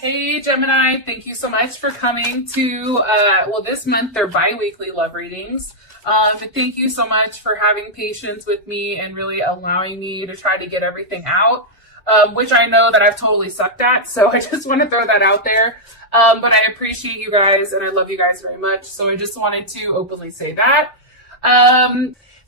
Hey Gemini, thank you so much for coming to, this month they're bi-weekly love readings. But thank you so much for having patience with me and really allowing me to try to get everything out, which I know that I've totally sucked at. So I just want to throw that out there. But I appreciate you guys and I love you guys very much. So I just wanted to openly say that.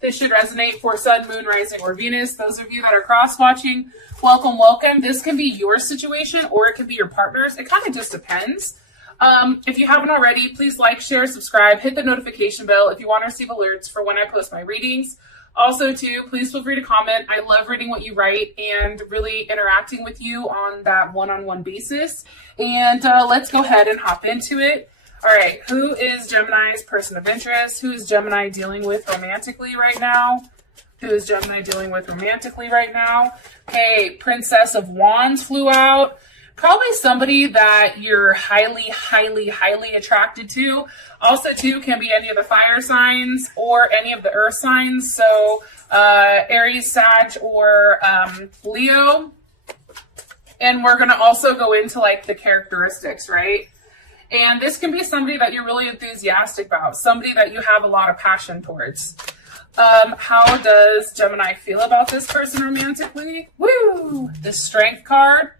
This should resonate for Sun, Moon, Rising, or Venus. Those of you that are cross-watching, welcome, welcome. This can be your situation or it can be your partner's. It kind of just depends. If you haven't already, please like, share, subscribe, hit the notification bell if you want to receive alerts for when I post my readings. Also, too, please feel free to comment. I love reading what you write and really interacting with you on that one-on-one basis. And let's go ahead and hop into it. All right, who is Gemini's person of interest? Who is Gemini dealing with romantically right now? Who is Gemini dealing with romantically right now? Okay, Princess of Wands flew out. Probably somebody that you're highly, highly, highly attracted to. Also, too, can be any of the fire signs or any of the earth signs. So, Aries, Sag, or Leo. And we're going to also go into, like, the characteristics, right? And this can be somebody that you're really enthusiastic about, somebody that you have a lot of passion towards. How does Gemini feel about this person romantically? Woo! The Strength card.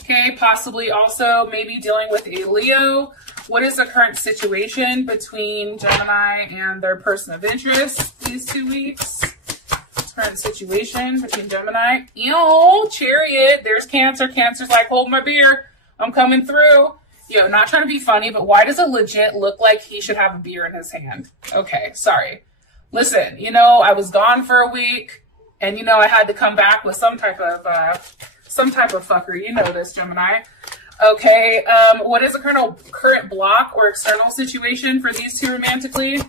Okay, possibly also maybe dealing with a Leo. What is the current situation between Gemini and their person of interest these 2 weeks? Current situation between Gemini. Ew, Chariot. There's Cancer. Cancer's like, hold my beer. I'm coming through. Yo, not trying to be funny, but why does it legit look like he should have a beer in his hand? Okay, sorry. Listen, you know, I was gone for a week, and you know, I had to come back with some type of fucker. You know this, Gemini. Okay, what is the current block or external situation for these two romantically?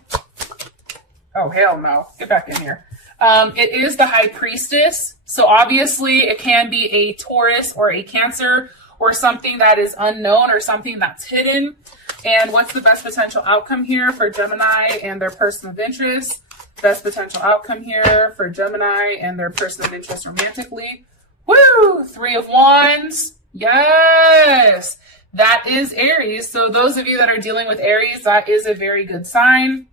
Oh, hell no. Get back in here. It is the High Priestess. So obviously it can be a Taurus or a Cancer or something that is unknown or something that's hidden. And what's the best potential outcome here for Gemini and their person of interest? Best potential outcome here for Gemini and their person of interest romantically. Woo! 3 of Wands. Yes! That is Aries. So those of you that are dealing with Aries, that is a very good sign.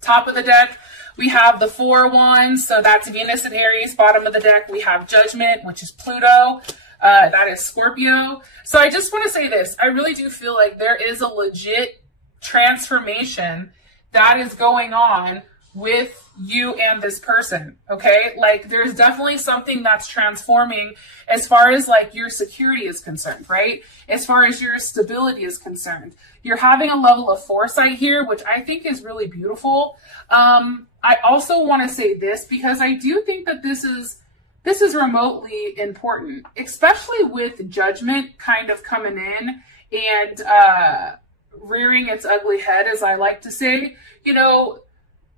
Top of the deck, we have the 4 of Wands. So that's Venus and Aries. Bottom of the deck, we have Judgment, which is Pluto. That is Scorpio. So I just want to say this. I really do feel like there is a legit transformation that is going on with you and this person, okay? Like, there's definitely something that's transforming as far as, like, your security is concerned, right? As far as your stability is concerned. You're having a level of foresight here, which I think is really beautiful. I also want to say this because I do think that this is remotely important, especially with Judgment kind of coming in and rearing its ugly head, as I like to say. You know,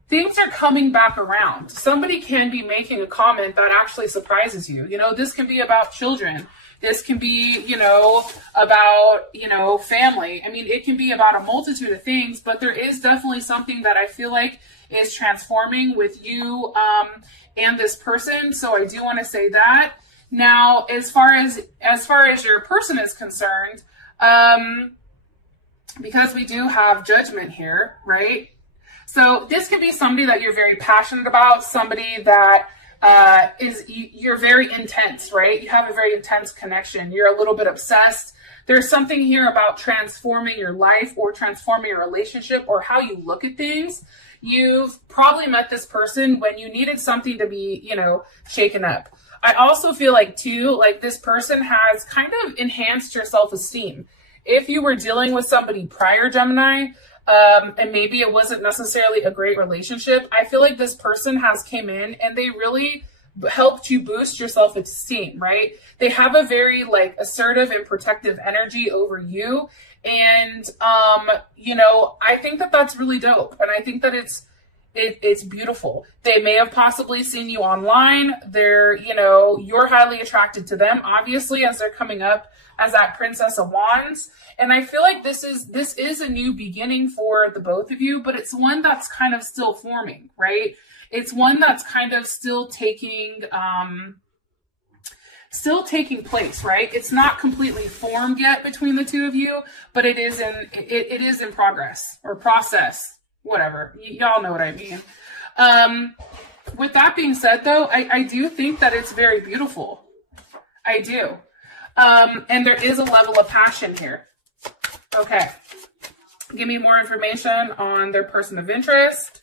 things are coming back around. Somebody can be making a comment that actually surprises you. You know, this can be about children. This can be, you know, about, you know, family. I mean, it can be about a multitude of things, but there is definitely something that I feel like is transforming with you and this person. So I do want to say that. Now, as far as your person is concerned, because we do have Judgment here, right? So this could be somebody that you're very passionate about, somebody that you're very intense, right? You have a very intense connection. You're a little bit obsessed. There's something here about transforming your life or transforming your relationship or how you look at things. You've probably met this person when you needed something to be, you know, shaken up. I also feel like, too, like this person has kind of enhanced your self-esteem. If you were dealing with somebody prior, Gemini, and maybe it wasn't necessarily a great relationship, I feel like this person has came in and they really helped you boost your self-esteem, right? They have a very like assertive and protective energy over you. And, you know, I think that that's really dope. And I think that it's beautiful. They may have possibly seen you online. They're, you know, you're highly attracted to them, obviously, as they're coming up as that Princess of Wands. And I feel like this is a new beginning for the both of you, but it's one that's kind of still forming, right? It's one that's kind of still taking still taking place, right? It's not completely formed yet between the two of you, but it is in progress or process, whatever. Y'all know what I mean. With that being said, though, I do think that it's very beautiful. I do. And there is a level of passion here. Okay. Give me more information on their person of interest.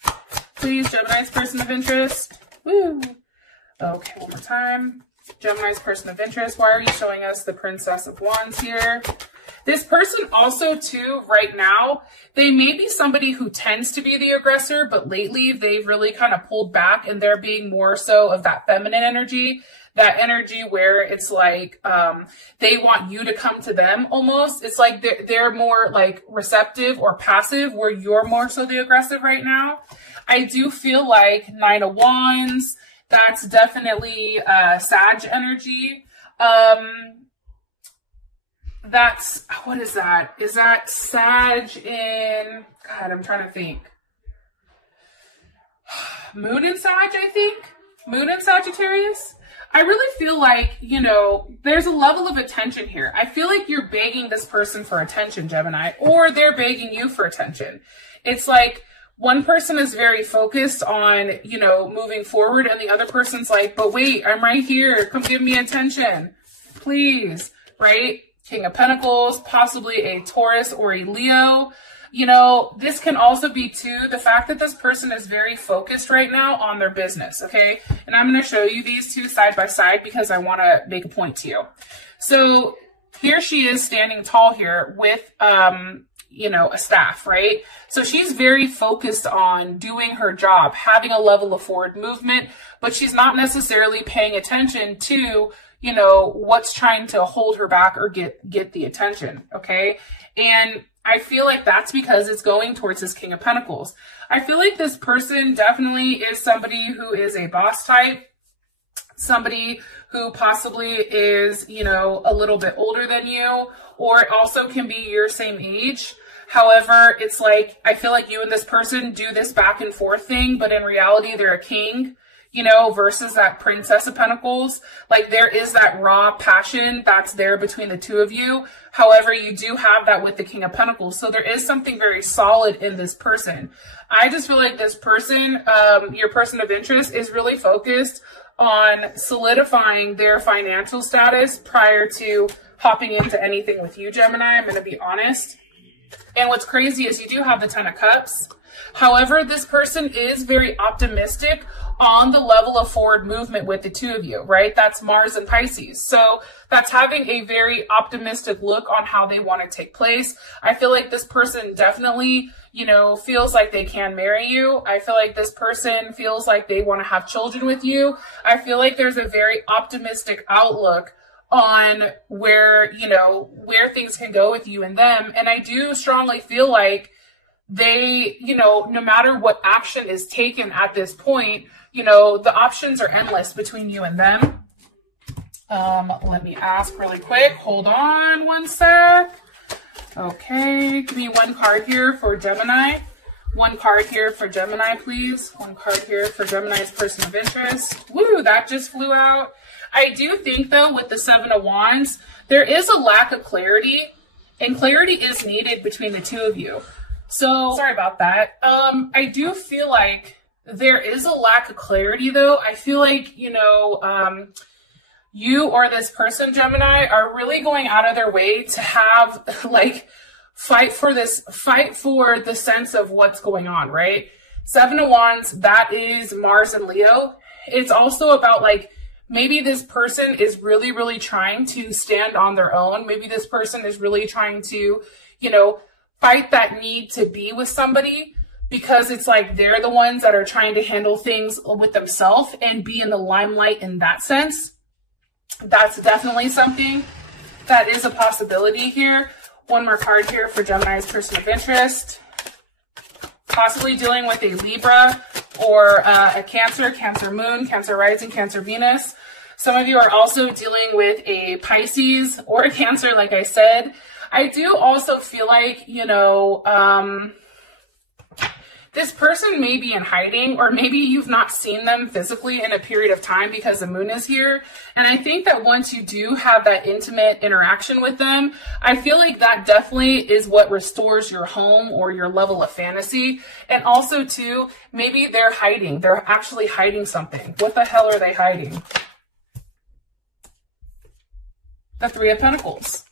Please, Gemini's person of interest. Woo. Okay, one more time. Gemini's person of interest. Why are you showing us the Princess of Wands here? This person also, too, right now, they may be somebody who tends to be the aggressor, but lately they've really kind of pulled back and they're being more so of that feminine energy. That energy where it's like they want you to come to them almost. It's like they're more like receptive or passive where you're more so the aggressive right now. I do feel like 9 of Wands, that's definitely Sag energy. That's, what is that? Is that Sag in, God, I'm trying to think. Moon in Sag, I think. Moon in Sagittarius. I really feel like, you know, there's a level of attention here. I feel like you're begging this person for attention, Gemini, or they're begging you for attention. It's like one person is very focused on, you know, moving forward, and the other person's like, but wait, I'm right here. Come give me attention, please, right? King of Pentacles, possibly a Taurus or a Leo. You know, this can also be, too, the fact that this person is very focused right now on their business, okay? And I'm going to show you these two side by side because I want to make a point to you. So here she is standing tall here with, you know, a staff, right? So she's very focused on doing her job, having a level of forward movement, but she's not necessarily paying attention to, you know, what's trying to hold her back or get the attention, okay? And I feel like that's because it's going towards this King of Pentacles. I feel like this person definitely is somebody who is a boss type, somebody who possibly is, you know, a little bit older than you, or it also can be your same age. However, it's like, I feel like you and this person do this back and forth thing, but in reality, they're a king, you know, versus that Princess of Pentacles. Like, there is that raw passion that's there between the two of you. However, you do have that with the King of Pentacles. So there is something very solid in this person. I just feel like this person, your person of interest, is really focused on solidifying their financial status prior to hopping into anything with you, Gemini. I'm going to be honest. And what's crazy is you do have the 10 of Cups. However, this person is very optimistic on the level of forward movement with the two of you, right? That's Mars and Pisces. So that's having a very optimistic look on how they want to take place. I feel like this person definitely, you know, feels like they can marry you. I feel like this person feels like they want to have children with you. I feel like there's a very optimistic outlook on where, you know, where things can go with you and them. And I do strongly feel like they, you know, no matter what action is taken at this point, you know, the options are endless between you and them. Let me ask really quick. Hold on one sec. Okay, give me one card here for Gemini. One card here for Gemini, please. One card here for Gemini's person of interest. Woo, that just flew out. I do think, though, with the 7 of Wands, there is a lack of clarity, and clarity is needed between the two of you. So, sorry about that. I do feel like there is a lack of clarity, though. I feel like, you know, you or this person, Gemini, are really going out of their way to have, like, fight for the sense of what's going on, right? 7 of Wands, that is Mars and Leo. It's also about, like, maybe this person is really, really trying to stand on their own. Maybe this person is really trying to, you know, fight that need to be with somebody because it's like they're the ones that are trying to handle things with themselves and be in the limelight in that sense. That's definitely something that is a possibility here. One more card here for Gemini's person of interest. Possibly dealing with a Libra or a Cancer, Cancer Moon, Cancer Rising, Cancer Venus. Some of you are also dealing with a Pisces or a Cancer, like I said. I do also feel like, you know, this person may be in hiding, or maybe you've not seen them physically in a period of time because the moon is here. And I think that once you do have that intimate interaction with them, I feel like that definitely is what restores your home or your level of fantasy. And also too, maybe they're hiding. They're actually hiding something. What the hell are they hiding? The Three of Pentacles.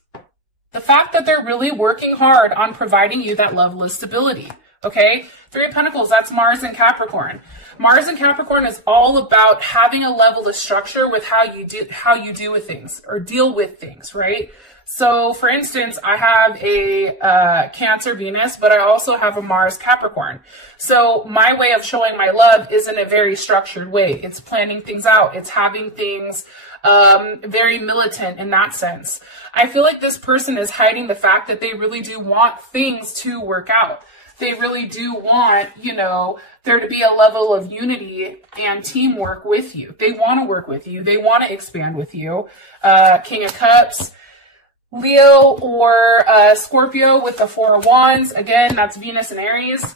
The fact that they're really working hard on providing you that level of stability. Okay, Three of Pentacles, that's Mars and Capricorn. Mars and Capricorn is all about having a level of structure with how you do with things or deal with things, right? So for instance, I have a Cancer Venus, but I also have a Mars Capricorn. So my way of showing my love is in a very structured way. It's planning things out. It's having things very militant in that sense. I feel like this person is hiding the fact that they really do want things to work out. They really do want, you know, there to be a level of unity and teamwork with you. They want to work with you. They want to expand with you. King of Cups, Leo or Scorpio with the Four of Wands. Again, that's Venus and Aries.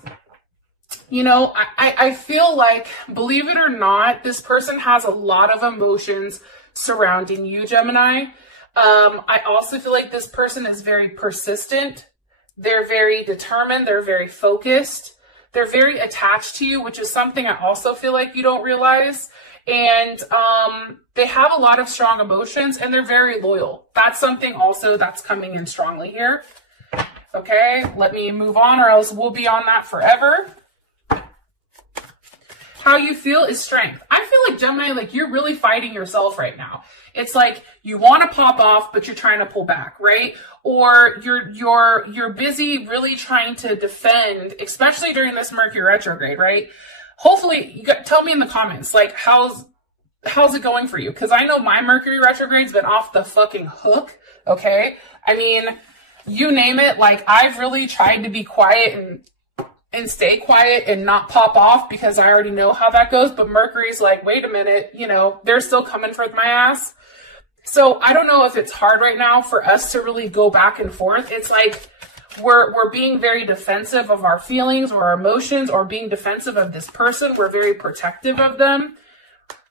You know, I feel like, believe it or not, this person has a lot of emotions surrounding you, Gemini. I also feel like this person is very persistent. They're very determined. They're very focused. They're very attached to you, which is something I also feel like you don't realize. And they have a lot of strong emotions, and they're very loyal. That's something also that's coming in strongly here. Okay, let me move on, or else we'll be on that forever. How you feel is strength. I feel like, Gemini, like you're really fighting yourself right now. It's like you want to pop off, but you're trying to pull back, right? Or you're busy really trying to defend, especially during this Mercury retrograde, right? Hopefully, tell me in the comments, like how's it going for you? Because I know my Mercury retrograde's been off the fucking hook. Okay, I mean, you name it. Like I've really tried to be quiet and stay quiet and not pop off because I already know how that goes. But Mercury's like, wait a minute, you know, they're still coming for my ass. So I don't know if it's hard right now for us to really go back and forth. It's like we're being very defensive of our feelings or our emotions, or being defensive of this person. We're very protective of them.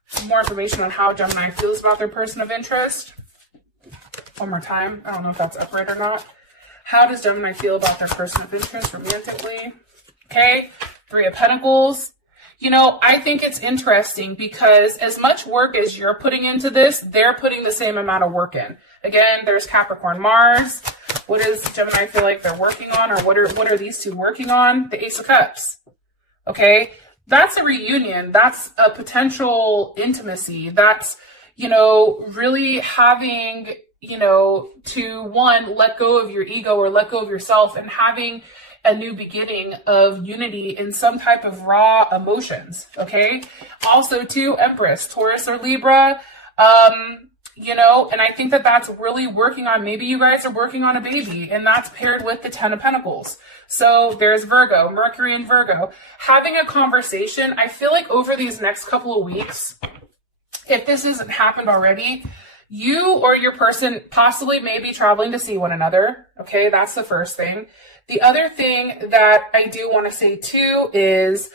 Some more information on how Gemini feels about their person of interest. One more time. I don't know if that's upright or not. How does Gemini feel about their person of interest romantically? Okay, Three of Pentacles. You know, I think it's interesting because as much work as you're putting into this, they're putting the same amount of work in. Again, there's Capricorn, Mars. What does Gemini feel like they're working on, or what are these two working on? The Ace of Cups. Okay, that's a reunion. That's a potential intimacy. That's, you know, really having, you know, to one, let go of your ego or let go of yourself and having a new beginning of unity in some type of raw emotions. Okay. Also too, Empress, Taurus or Libra, you know, and I think that that's really working on, maybe you guys are working on a baby, and that's paired with the Ten of Pentacles. So there's Virgo, Mercury and Virgo, having a conversation. I feel like over these next couple of weeks, if this hasn't happened already, you or your person possibly may be traveling to see one another. Okay. That's the first thing. The other thing that I do want to say too is,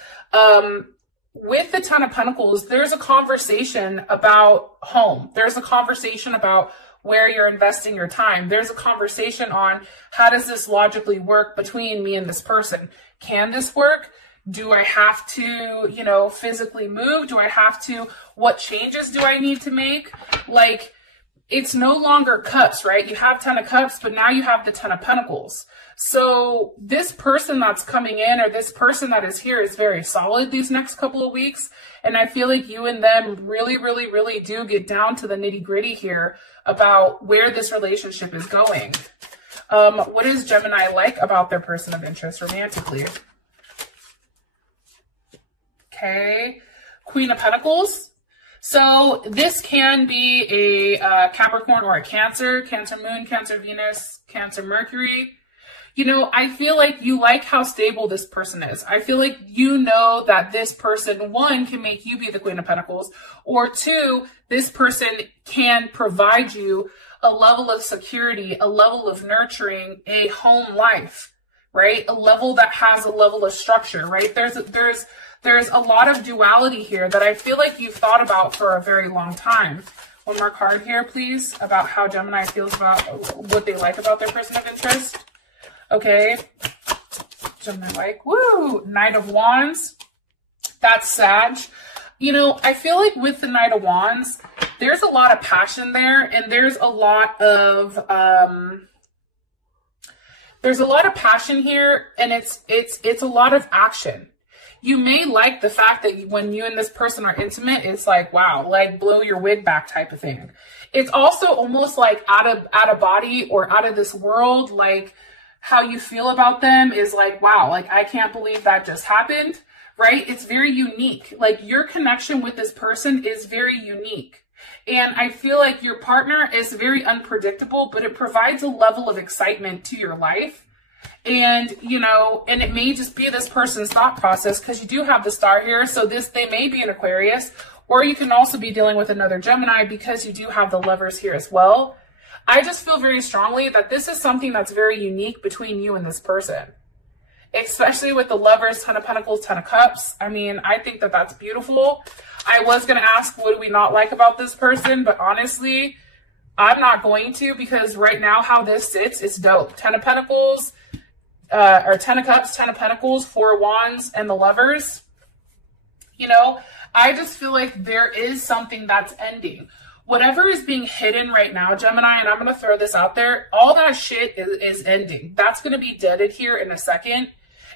with the Ten of Pentacles, there's a conversation about home. There's a conversation about where you're investing your time. There's a conversation on how does this logically work between me and this person? Can this work? Do I have to, you know, physically move? Do I have to, what changes do I need to make? Like, it's no longer cups, right? You have Ten of Cups, but now you have the Ten of Pentacles. So this person that's coming in, or this person that is here, is very solid these next couple of weeks. And I feel like you and them really, really, really do get down to the nitty gritty here about where this relationship is going. What is Gemini like about their person of interest romantically? Okay. Queen of Pentacles. So this can be a Capricorn or a Cancer, Cancer Moon, Cancer Venus, Cancer Mercury. You know, I feel like you like how stable this person is. I feel like you know that this person, one, can make you be the Queen of Pentacles, or two, this person can provide you a level of security, a level of nurturing, a home life, right? A level that has a level of structure, right? There's a lot of duality here that I feel like you've thought about for a very long time. One more card here, please, about how Gemini feels about what they like about their person of interest. Okay. Gemini like, woo, Knight of Wands. That's Sag. You know, I feel like with the Knight of Wands, there's a lot of passion there, and there's a lot of passion here, and it's a lot of action. You may like the fact that when you and this person are intimate, it's like, wow, like blow your wig back type of thing. It's also almost like out of body or out of this world, like how you feel about them is like, wow, like I can't believe that just happened, right? It's very unique. Like your connection with this person is very unique. And I feel like your partner is very unpredictable, but it provides a level of excitement to your life. And, you know, and it may just be this person's thought process because you do have the star here. So they may be an Aquarius, or you can also be dealing with another Gemini because you do have the Lovers here as well. I just feel very strongly that this is something that's very unique between you and this person, especially with the Lovers, Ten of Pentacles, Ten of Cups. I mean, I think that that's beautiful. I was going to ask, what do we not like about this person? But honestly, I'm not going to, because right now how this sits is dope. Ten of Pentacles, or Ten of Cups, Ten of Pentacles, Four of Wands, and the Lovers. You know, I just feel like there is something that's ending. Whatever is being hidden right now, Gemini, and I'm going to throw this out there, all that shit is ending. That's going to be deaded here in a second.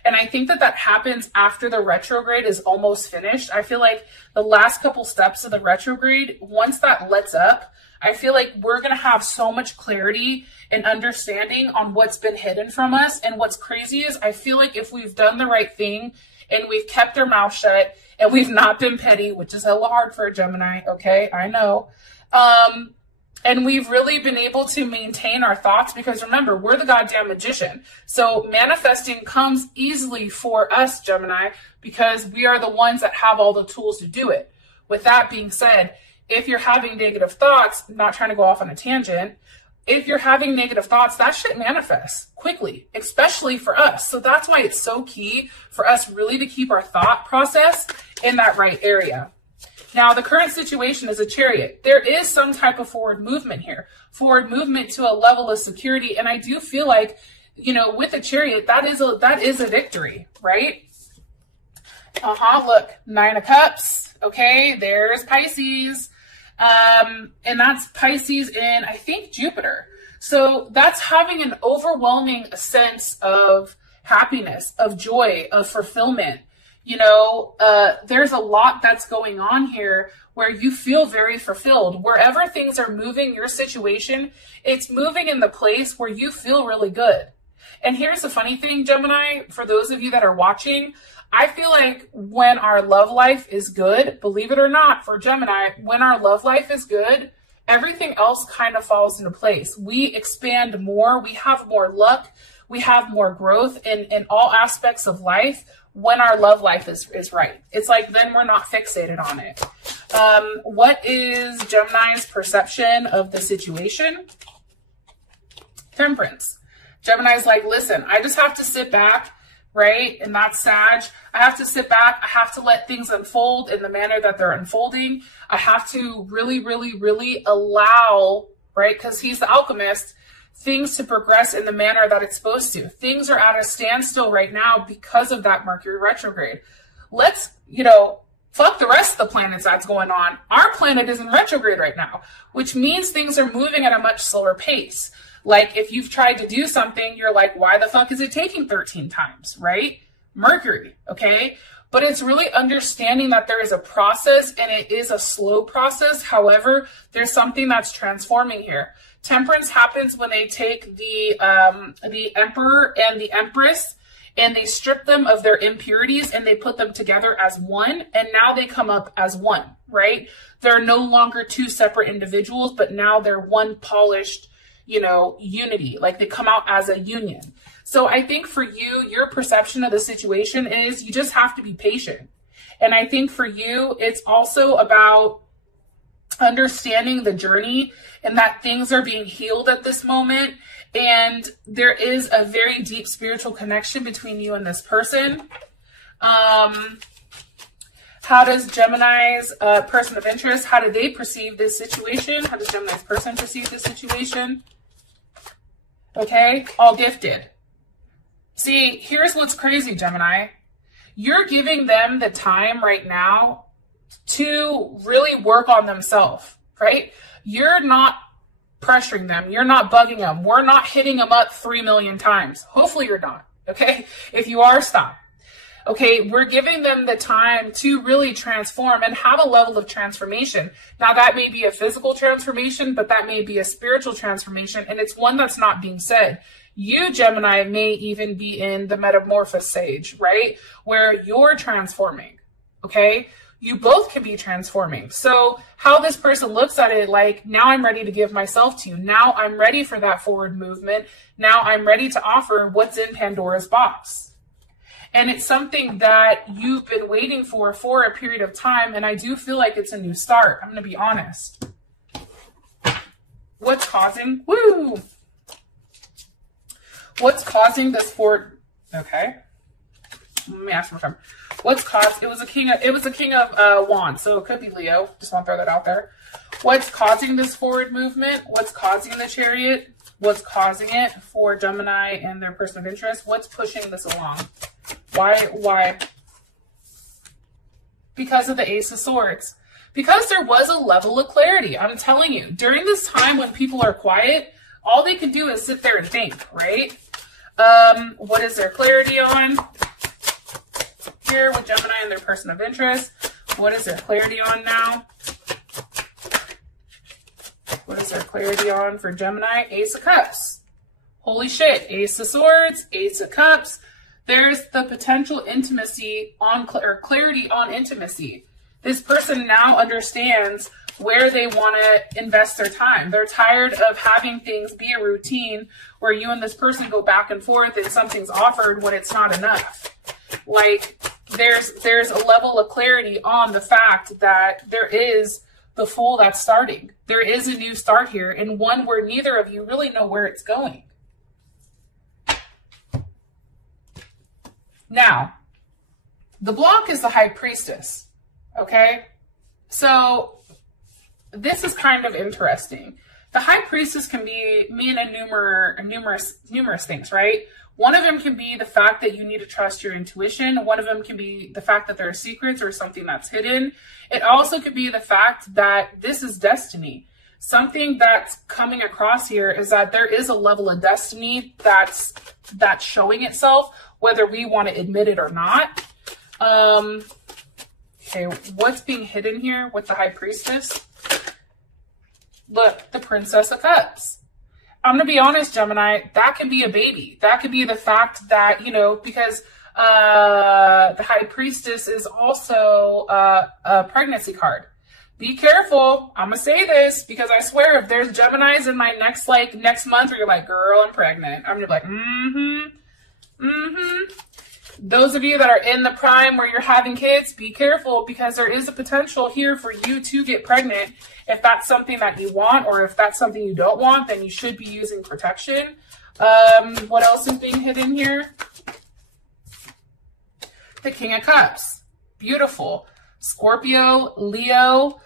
And I think that happens after the retrograde is almost finished. I feel like the last couple steps of the retrograde, once that lets up, I feel like we're going to have so much clarity and understanding on what's been hidden from us. And what's crazy is I feel like if we've done the right thing and we've kept our mouth shut and we've not been petty, which is hella hard for a Gemini, okay, I know. And we've really been able to maintain our thoughts, because remember, we're the goddamn magician. So manifesting comes easily for us, Gemini, because we are the ones that have all the tools to do it. With that being said, if you're having negative thoughts, not trying to go off on a tangent, if you're having negative thoughts, that shit manifests quickly, especially for us. So that's why it's so key for us really to keep our thought process in that right area. Now, the current situation is a Chariot. There is some type of forward movement here, forward movement to a level of security. And I do feel like, you know, with a Chariot, that is a victory, right? Look, Nine of Cups. Okay, there's Pisces. And that's Pisces in, I think, Jupiter. So that's having an overwhelming sense of happiness, of joy, of fulfillment. You know, there's a lot that's going on here where you feel very fulfilled. Wherever things are moving, your situation, it's moving in the place where you feel really good. And here's the funny thing, Gemini, for those of you that are watching, I feel like when our love life is good, believe it or not, for Gemini, when our love life is good, everything else kind of falls into place. We expand more, we have more luck, we have more growth in all aspects of life when our love life is right. It's like then we're not fixated on it. What is Gemini's perception of the situation? Temperance. Gemini's like, listen, I just have to sit back, right? And that's Sag. I have to sit back. I have to let things unfold in the manner that they're unfolding. I have to really, really, really allow, right? Because he's the alchemist, things to progress in the manner that it's supposed to. Things are at a standstill right now because of that Mercury retrograde. Let's, you know, fuck the rest of the planets that's going on. Our planet is in retrograde right now, which means things are moving at a much slower pace. Like if you've tried to do something, you're like, why the fuck is it taking 13 times, right? Mercury, okay? But it's really understanding that there is a process and it is a slow process. However, there's something that's transforming here. Temperance happens when they take the Emperor and the Empress and they strip them of their impurities and they put them together as one, and now they come up as one, right? They're no longer two separate individuals, but now they're one polished, you know, unity. Like they come out as a union. So I think for you, your perception of the situation is you just have to be patient. And I think for you, it's also about understanding the journey and that things are being healed at this moment And there is a very deep spiritual connection between you and this person. How does Gemini's person of interest, how do they perceive this situation? How does Gemini's person perceive this situation? Okay, all gifted. See, here's what's crazy, Gemini. You're giving them the time right now to really work on themselves, right? You're not pressuring them. You're not bugging them. We're not hitting them up 3 million times. Hopefully you're not, okay? If you are, stop. Okay, we're giving them the time to really transform and have a level of transformation. Now, that may be a physical transformation, but that may be a spiritual transformation, and it's one that's not being said. You, Gemini, may even be in the metamorphosis stage, right? Where you're transforming, okay? You both can be transforming. So how this person looks at it, like, now I'm ready to give myself to you. Now I'm ready for that forward movement. Now I'm ready to offer what's in Pandora's box. And it's something that you've been waiting for a period of time. And I do feel like it's a new start. I'm going to be honest. What's causing? Woo! What's causing this forward? Okay. Let me ask for what's caused? It was a king of wands, so it could be Leo. Just want to throw that out there. What's causing this forward movement? What's causing the chariot? What's causing it for Gemini and their person of interest? What's pushing this along? Why? Because of the Ace of Swords. Because there was a level of clarity. I'm telling you, during this time when people are quiet, all they can do is sit there and think, right? What is their clarity on? Here with Gemini and their person of interest. What is their clarity on now? What is their clarity on for Gemini? Ace of Cups. Holy shit. Ace of Swords, Ace of Cups. There's the potential intimacy on, or clarity on intimacy. This person now understands where they want to invest their time. They're tired of having things be a routine where you and this person go back and forth and something's offered when it's not enough. Like, there's a level of clarity on the fact that there is the Fool that's starting. There is a new start here, and one where neither of you really know where it's going. Now, the block is the High Priestess, okay? So this is kind of interesting. The High Priestess can mean numerous things, right? One of them can be the fact that you need to trust your intuition. One of them can be the fact that there are secrets or something that's hidden. It also could be the fact that this is destiny. Something that's coming across here is that there is a level of destiny that's showing itself, whether we want to admit it or not. Okay, what's being hidden here with the High Priestess? Look, the Princess of Cups. I'm going to be honest, Gemini, that can be a baby. That could be the fact that, you know, because the High Priestess is also a pregnancy card. Be careful. I'm going to say this because I swear if there's Geminis in my next month where you're like, girl, I'm pregnant, I'm going to be like, Those of you that are in the prime where you're having kids, be careful because there is a potential here for you to get pregnant. If that's something that you want, or if that's something you don't want, then you should be using protection. What else is being hidden here? The King of Cups. Beautiful. Scorpio, Leo.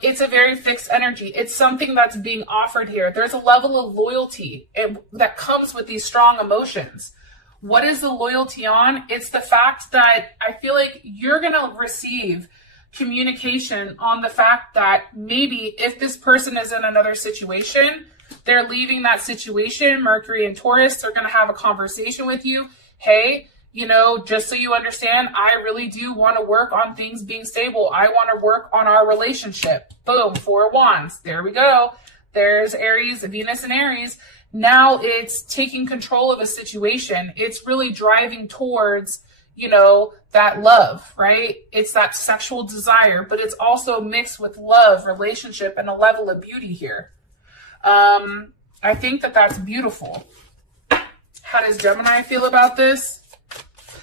It's a very fixed energy. It's something that's being offered here. There's a level of loyalty that comes with these strong emotions. What is the loyalty on? It's the fact that I feel like you're going to receive communication on the fact that maybe if this person is in another situation, they're leaving that situation. Mercury and Taurus are going to have a conversation with you. Hey, you know, just so you understand, I really do want to work on things being stable. I want to work on our relationship. Boom, 4 of Wands. There we go. There's Aries, Venus and Aries. Now it's taking control of a situation. It's really driving towards, you know, that love, right? It's that sexual desire, but it's also mixed with love, relationship, and a level of beauty here. I think that that's beautiful. How does Gemini feel about this?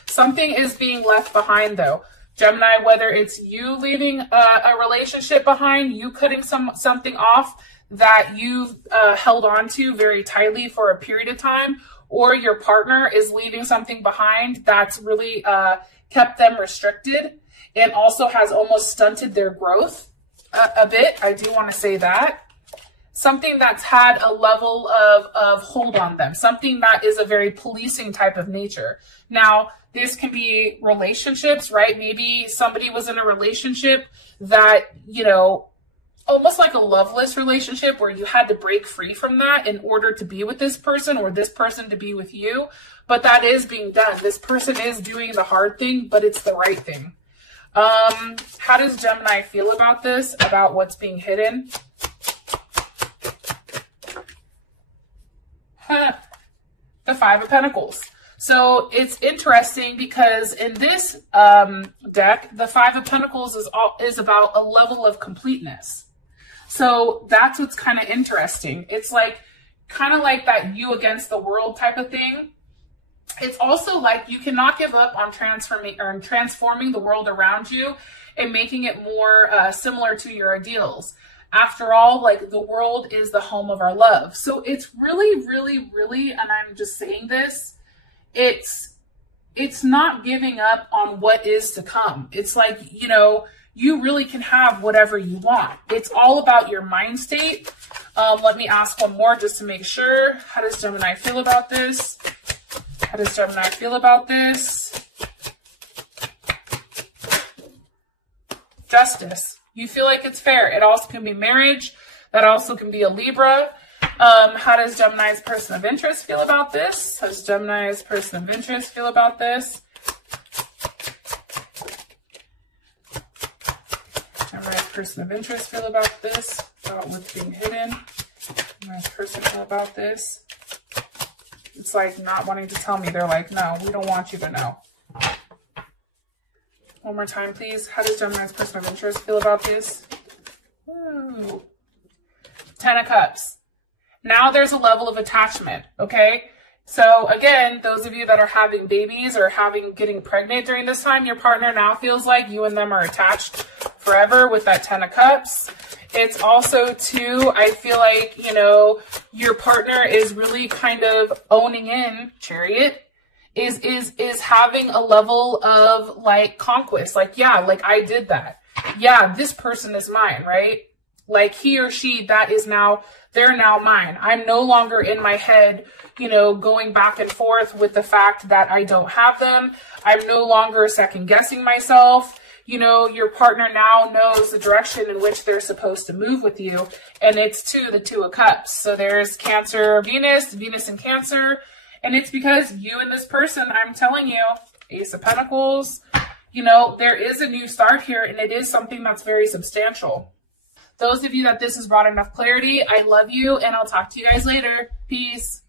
Something is being left behind, though. Gemini, whether it's you leaving a relationship behind, you cutting something off, that you've held on to very tightly for a period of time, or your partner is leaving something behind that's really kept them restricted and also has almost stunted their growth a bit. I do want to say that. Something that's had a level of hold on them, something that is a very policing type of nature. Now, this can be relationships, right? Maybe somebody was in a relationship that, you know, almost like a loveless relationship where you had to break free from that in order to be with this person or this person to be with you. But that is being done. This person is doing the hard thing, but it's the right thing. How does Gemini feel about this, about what's being hidden? The Five of Pentacles. So it's interesting because in this deck, the Five of Pentacles is about a level of completeness. So that's what's kind of interesting. It's like kind of like that you against the world type of thing. It's also like you cannot give up on transforming the world around you and making it more similar to your ideals. After all, like, the world is the home of our love. So it's really, really, really, and I'm just saying this, it's not giving up on what is to come. It's like, you know, you really can have whatever you want. It's all about your mind state. Let me ask one more just to make sure. How does Gemini feel about this? How does Gemini feel about this? Justice. You feel like it's fair. It also can be marriage. That also can be a Libra. How does Gemini's person of interest feel about this? How does Gemini's person of interest feel about this? Gemini's person of interest feel about this? About what's being hidden? Gemini's person feel about this? It's like not wanting to tell me. They're like, no, we don't want you to know. One more time, please. How does Gemini's person of interest feel about this? Ooh. 10 of Cups. Now there's a level of attachment, okay? So again, those of you that are having babies or getting pregnant during this time, your partner now feels like you and them are attached forever with that 10 of Cups. It's also too, I feel like, you know, your partner is really kind of owning in, Chariot, is having a level of like conquest. Like, yeah, like I did that. Yeah, this person is mine, right? Like he or she, they're now mine. I'm no longer in my head, you know, going back and forth with the fact that I don't have them. I'm no longer second guessing myself. You know, your partner now knows the direction in which they're supposed to move with you. And it's the Two of Cups. So there's Cancer, Venus and Cancer. And it's because you and this person, I'm telling you, Ace of Pentacles, you know, there is a new start here, and it is something that's very substantial. Those of you that this has brought enough clarity, I love you, and I'll talk to you guys later. Peace.